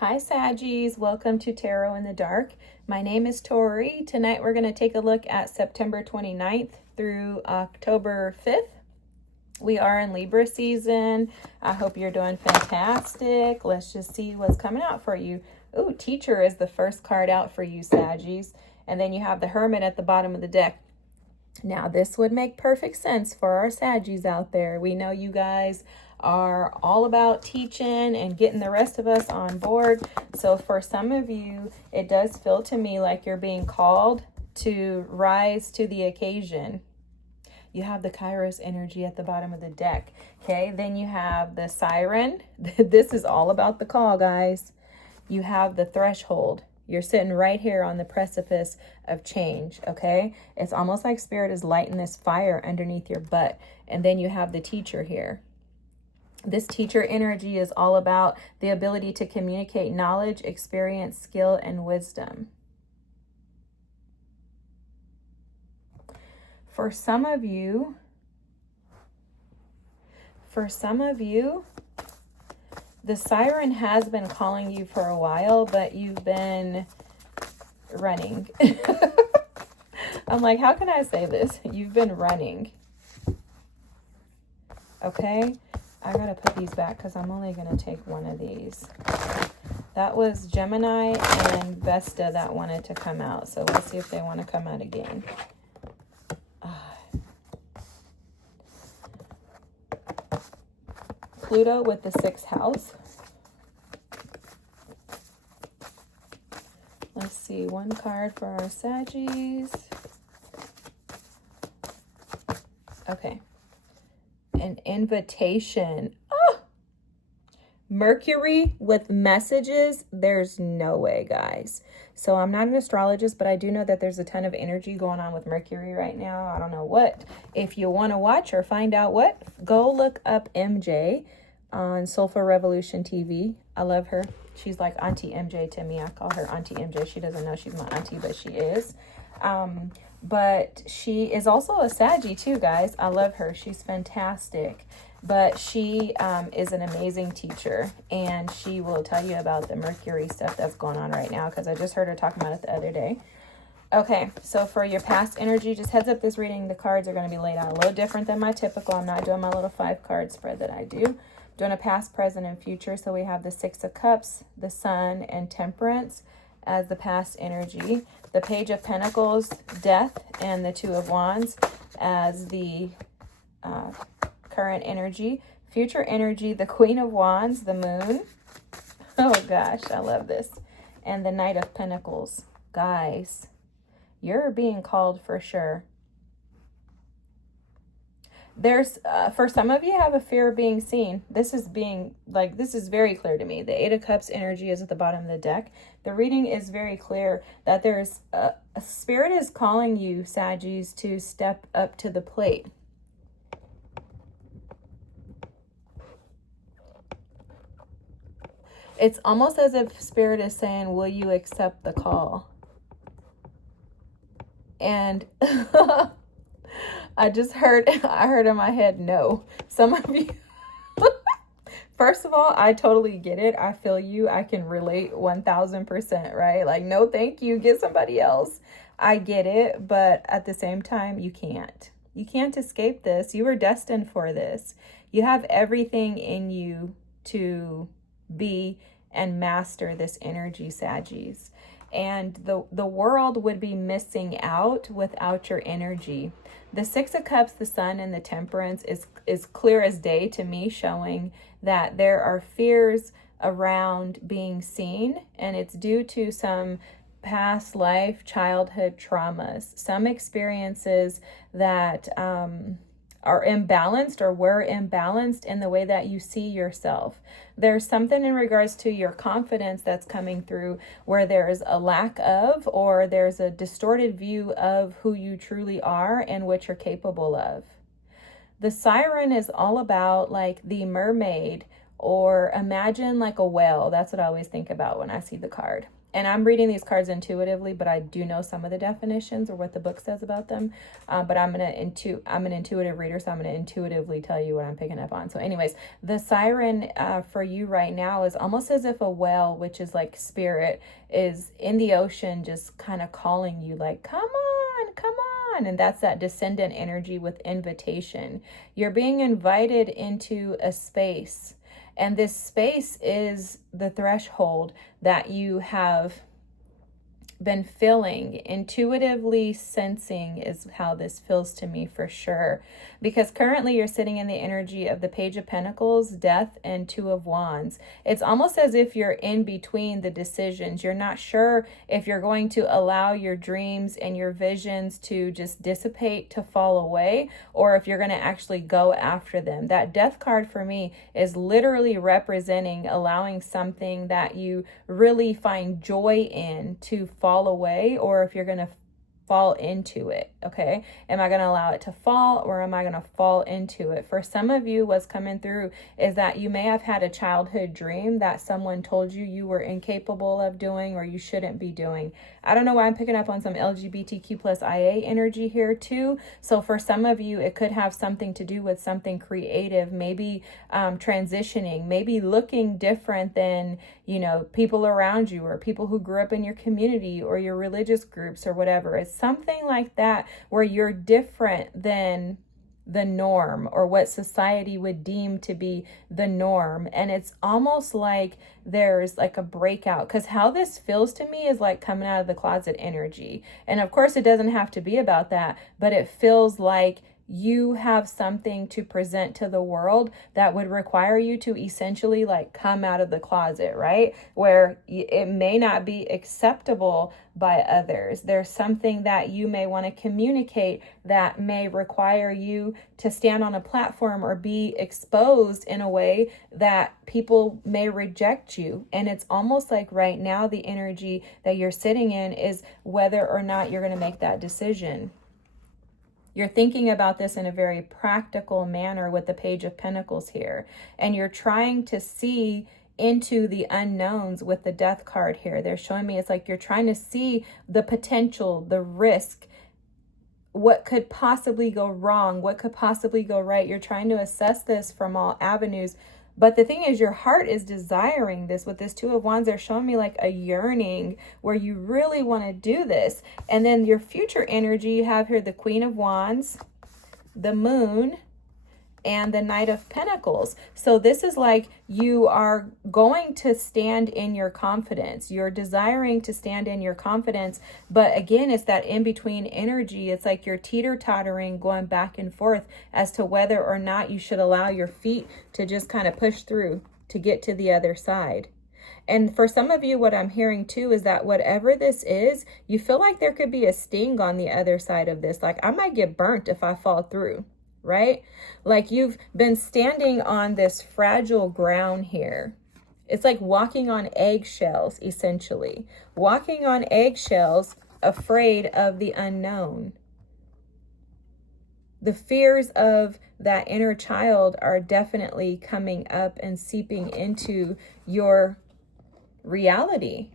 Hi Saggies, welcome to Tarot in the Dark. My name is Tori. Tonight we're going to take a look at September 29th through October 5th. We are in Libra season. I hope you're doing fantastic. Let's just see what's coming out for you. Ooh, Teacher is the first card out for you, Saggies. And then you have the Hermit at the bottom of the deck. Now, this would make perfect sense for our Saggies out there. We know you guys are all about teaching and getting the rest of us on board. So for some of you, it does feel to me like you're being called to rise to the occasion. You have the Kairos energy at the bottom of the deck. Okay, then you have the Siren. This is all about the call, guys. You have the Threshold. You're sitting right here on the precipice of change, okay? It's almost like Spirit is lighting this fire underneath your butt. And then you have the Teacher here. This Teacher energy is all about the ability to communicate knowledge, experience, skill, and wisdom. For some of you, the Siren has been calling you for a while, but you've been running. I'm like, how can I say this? You've been running. Okay? I gotta put these back because I'm only gonna take one of these. That was Gemini and Vesta that wanted to come out. So let's see if they want to come out again. Pluto with the 6th house. Let's see, one card for our Saggies. Okay. An invitation. Oh! Mercury with messages. There's no way, guys. So I'm not an astrologist, but I do know that there's a ton of energy going on with Mercury right now. I don't know what. If you want to watch or find out what, go look up MJ on Soulful Revolution TV. I love her. She's like Auntie MJ to me. I call her Auntie MJ. She doesn't know she's my auntie, but she is. But she is also a Saggy too, guys. I love her. She's fantastic. But she is an amazing teacher, and she will tell you about the Mercury stuff that's going on right now, because I just heard her talking about it the other day. Okay, so for your past energy, just heads up, this reading, the cards are going to be laid out a little different than my typical. I'm not doing my little 5-card spread that I do. I'm doing a past, present, and future. So we have the 6 of Cups, the Sun, and Temperance as the past energy. The Page of Pentacles, Death, and the 2 of Wands as the current energy. Future energy, the Queen of Wands, the Moon. Oh gosh, I love this. And the Knight of Pentacles. Guys, you're being called for sure. There's, for some of you have a fear of being seen. This is very clear to me. The 8 of Cups energy is at the bottom of the deck. The reading is very clear that there's a Spirit is calling you, Saggies, to step up to the plate. It's almost as if Spirit is saying, will you accept the call? And I heard in my head, no. Some of you, first of all, I totally get it. I feel you. I can relate 1000%, right? Like, no, thank you. Get somebody else. I get it. But at the same time, you can't. You can't escape this. You were destined for this. You have everything in you to be and master this energy, Saggies. And the world would be missing out without your energy. The 6 of Cups, the Sun, and the Temperance is clear as day to me, showing that there are fears around being seen, and it's due to some past life childhood traumas, some experiences that are imbalanced or were imbalanced in the way that you see yourself. There's something in regards to your confidence that's coming through where there's a lack of, or there's a distorted view of who you truly are and what you're capable of. The Siren is all about like the mermaid or imagine like a whale. That's what I always think about when I see the card. And I'm reading these cards intuitively, but I do know some of the definitions or what the book says about them. But I'm an intuitive reader, so I'm going to intuitively tell you what I'm picking up on. So anyways, the siren for you right now is almost as if a whale, which is like spirit, is in the ocean just kind of calling you like, come on, come on. And that's that descendant energy with invitation. You're being invited into a space. And this space is the threshold that you have been feeling, intuitively sensing is how this feels to me for sure. Because currently you're sitting in the energy of the Page of Pentacles, Death, and Two of Wands. It's almost as if you're in between the decisions. You're not sure if you're going to allow your dreams and your visions to just dissipate, to fall away, or if you're going to actually go after them. That Death card for me is literally representing allowing something that you really find joy in to fall away, or if you're going to fall into it. Okay, am I going to allow it to fall, or am I going to fall into it? For some of you, what's coming through is that you may have had a childhood dream that someone told you you were incapable of doing or you shouldn't be doing. I don't know why I'm picking up on some LGBTQ plus IA energy here too. So for some of you, it could have something to do with something creative, maybe transitioning, maybe looking different than, you know, people around you or people who grew up in your community or your religious groups or whatever. It's something like that where you're different than the norm or what society would deem to be the norm. And it's almost like there's like a breakout, because how this feels to me is like coming out of the closet energy. And of course it doesn't have to be about that, but it feels like you have something to present to the world that would require you to essentially like come out of the closet, right? Where it may not be acceptable by others. There's something that you may want to communicate that may require you to stand on a platform or be exposed in a way that people may reject you. And it's almost like right now the energy that you're sitting in is whether or not you're going to make that decision. You're thinking about this in a very practical manner with the Page of Pentacles here. And you're trying to see into the unknowns with the Death card here. They're showing me it's like you're trying to see the potential, the risk, what could possibly go wrong, what could possibly go right. You're trying to assess this from all avenues. But the thing is, your heart is desiring this. With this Two of Wands, they're showing me like a yearning where you really want to do this. And then your future energy, you have here the Queen of Wands, the Moon, and the Knight of Pentacles. So this is like you are going to stand in your confidence. You're desiring to stand in your confidence. But again, it's that in-between energy. It's like you're teeter-tottering, going back and forth as to whether or not you should allow your feet to just kind of push through to get to the other side. And for some of you, what I'm hearing too is that whatever this is, you feel like there could be a sting on the other side of this. Like, I might get burnt if I fall through. Right? Like you've been standing on this fragile ground here. It's like walking on eggshells, essentially. Walking on eggshells, afraid of the unknown. The fears of that inner child are definitely coming up and seeping into your reality.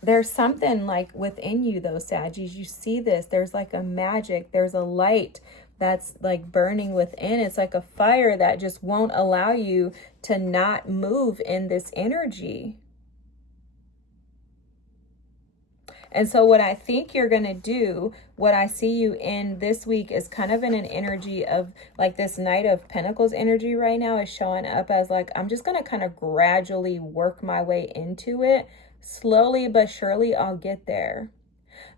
There's something like within you though, Saggies, you see this, there's like a magic, there's a light that's like burning within. It's like a fire that just won't allow you to not move in this energy. And so what I think you're going to do, what I see you in this week is kind of in an energy of like this Knight of Pentacles energy right now is showing up as like, I'm just going to kind of gradually work my way into it. Slowly but surely, I'll get there.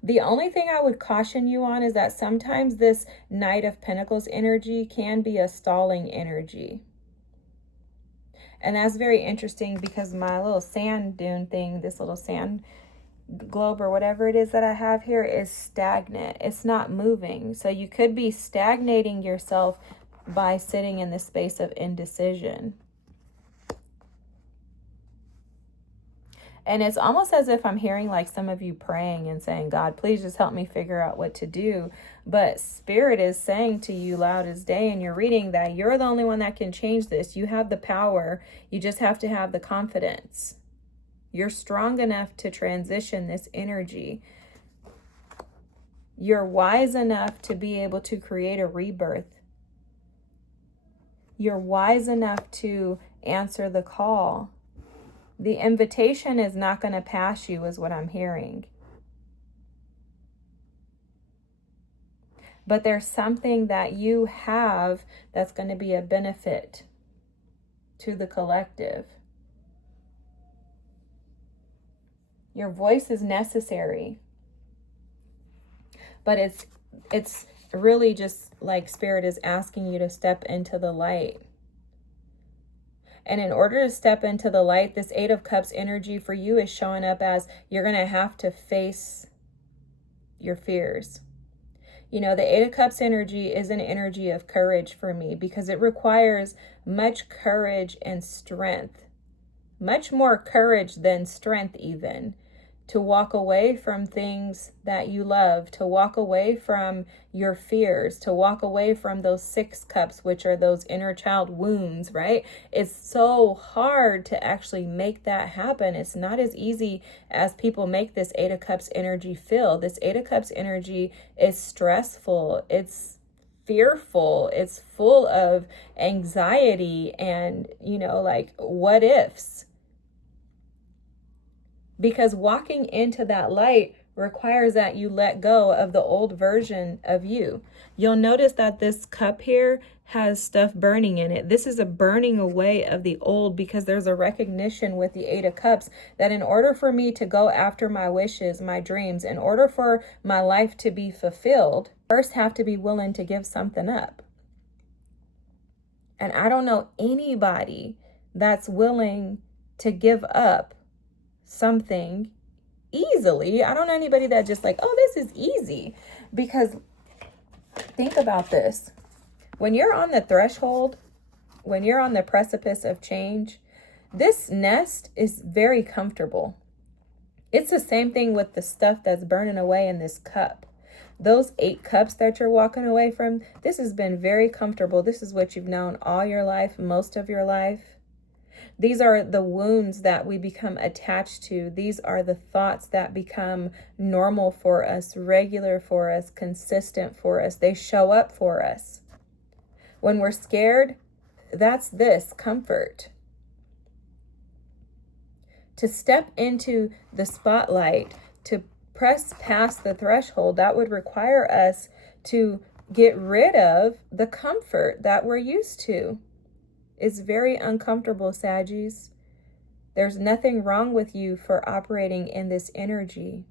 The only thing I would caution you on is that sometimes this Knight of Pentacles energy can be a stalling energy. And that's very interesting because my little sand dune thing, this little sand globe or whatever it is that I have here is stagnant. It's not moving. So you could be stagnating yourself by sitting in the space of indecision. And it's almost as if I'm hearing like some of you praying and saying, God, please just help me figure out what to do. But Spirit is saying to you loud as day in your reading that you're the only one that can change this. You have the power. You just have to have the confidence. You're strong enough to transition this energy. You're wise enough to be able to create a rebirth. You're wise enough to answer the call. The invitation is not going to pass you, is what I'm hearing. But there's something that you have that's going to be a benefit to the collective. Your voice is necessary. But it's really just like Spirit is asking you to step into the light. And in order to step into the light, this Eight of Cups energy for you is showing up as you're going to have to face your fears. You know, the Eight of Cups energy is an energy of courage for me because it requires much courage and strength. Much more courage than strength even. To walk away from things that you love, to walk away from your fears, to walk away from those 6 cups, which are those inner child wounds, right? It's so hard to actually make that happen. It's not as easy as people make this Eight of Cups energy feel. This Eight of Cups energy is stressful. It's fearful. It's full of anxiety and, like what ifs. Because walking into that light requires that you let go of the old version of you. You'll notice that this cup here has stuff burning in it. This is a burning away of the old because there's a recognition with the Eight of Cups that in order for me to go after my wishes, my dreams, in order for my life to be fulfilled, I first have to be willing to give something up. And I don't know anybody that's willing to give up something easily. I don't know anybody that just like, oh, this is easy. Because think about this. When you're on the threshold, when you're on the precipice of change, this nest is very comfortable. It's the same thing with the stuff that's burning away in this cup. Those 8 cups that you're walking away from, this has been very comfortable. This is what you've known all your life, most of your life. These are the wounds that we become attached to. These are the thoughts that become normal for us, regular for us, consistent for us. They show up for us. When we're scared, that's this comfort. To step into the spotlight, to press past the threshold, that would require us to get rid of the comfort that we're used to. It's very uncomfortable, Saggies. There's nothing wrong with you for operating in this energy.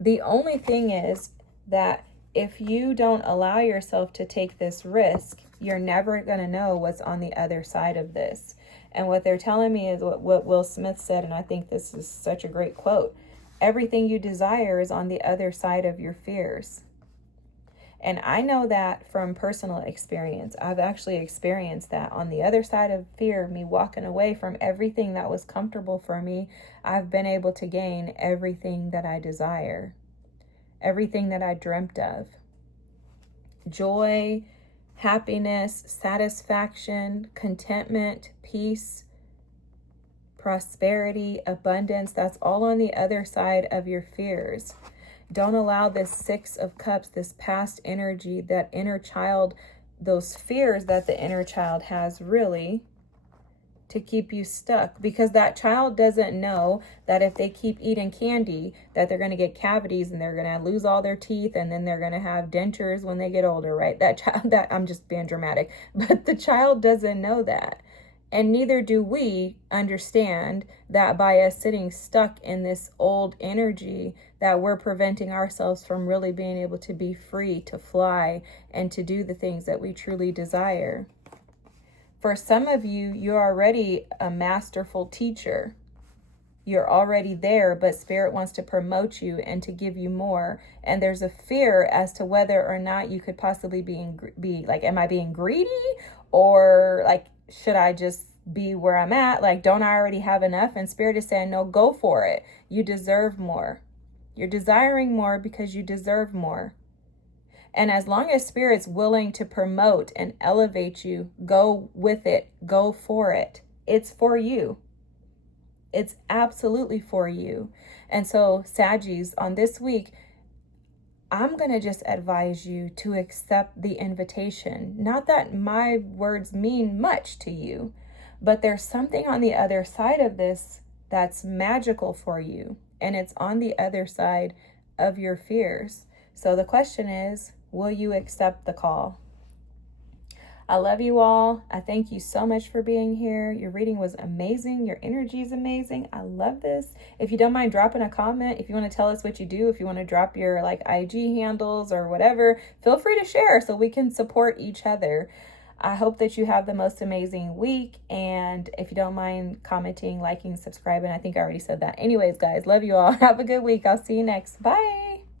The only thing is that if you don't allow yourself to take this risk, you're never going to know what's on the other side of this. And what they're telling me is what Will Smith said, and I think this is such a great quote. Everything you desire is on the other side of your fears. And I know that from personal experience. I've actually experienced that. On the other side of fear, me walking away from everything that was comfortable for me, I've been able to gain everything that I desire, everything that I dreamt of. Joy, happiness, satisfaction, contentment, peace, prosperity, abundance, that's all on the other side of your fears. Don't allow this 6 of Cups, this past energy, that inner child, those fears that the inner child has really to keep you stuck. Because that child doesn't know that if they keep eating candy, that they're going to get cavities and they're going to lose all their teeth and then they're going to have dentures when they get older, right? That child, I'm just being dramatic, but the child doesn't know that. And neither do we understand that by us sitting stuck in this old energy that we're preventing ourselves from really being able to be free, to fly, and to do the things that we truly desire. For some of you, you're already a masterful teacher. You're already there, but Spirit wants to promote you and to give you more. And there's a fear as to whether or not you could possibly be like, am I being greedy? Or like, should I just be where I'm at. Like, don't I already have enough? And Spirit is saying, no, go for it. You deserve more. You're desiring more because you deserve more. And as long as Spirit's willing to promote and elevate you, go with it. Go for it. It's for you. It's absolutely for you. And so, Saggies, on this week, I'm going to just advise you to accept the invitation. Not that my words mean much to you, but there's something on the other side of this that's magical for you. And it's on the other side of your fears. So the question is, will you accept the call? I love you all. I thank you so much for being here. Your reading was amazing. Your energy is amazing. I love this. If you don't mind dropping a comment, if you want to tell us what you do, if you want to drop your like IG handles or whatever, feel free to share so we can support each other. I hope that you have the most amazing week. And if you don't mind commenting, liking, subscribing, I think I already said that. Anyways, guys, love you all. Have a good week. I'll see you next. Bye.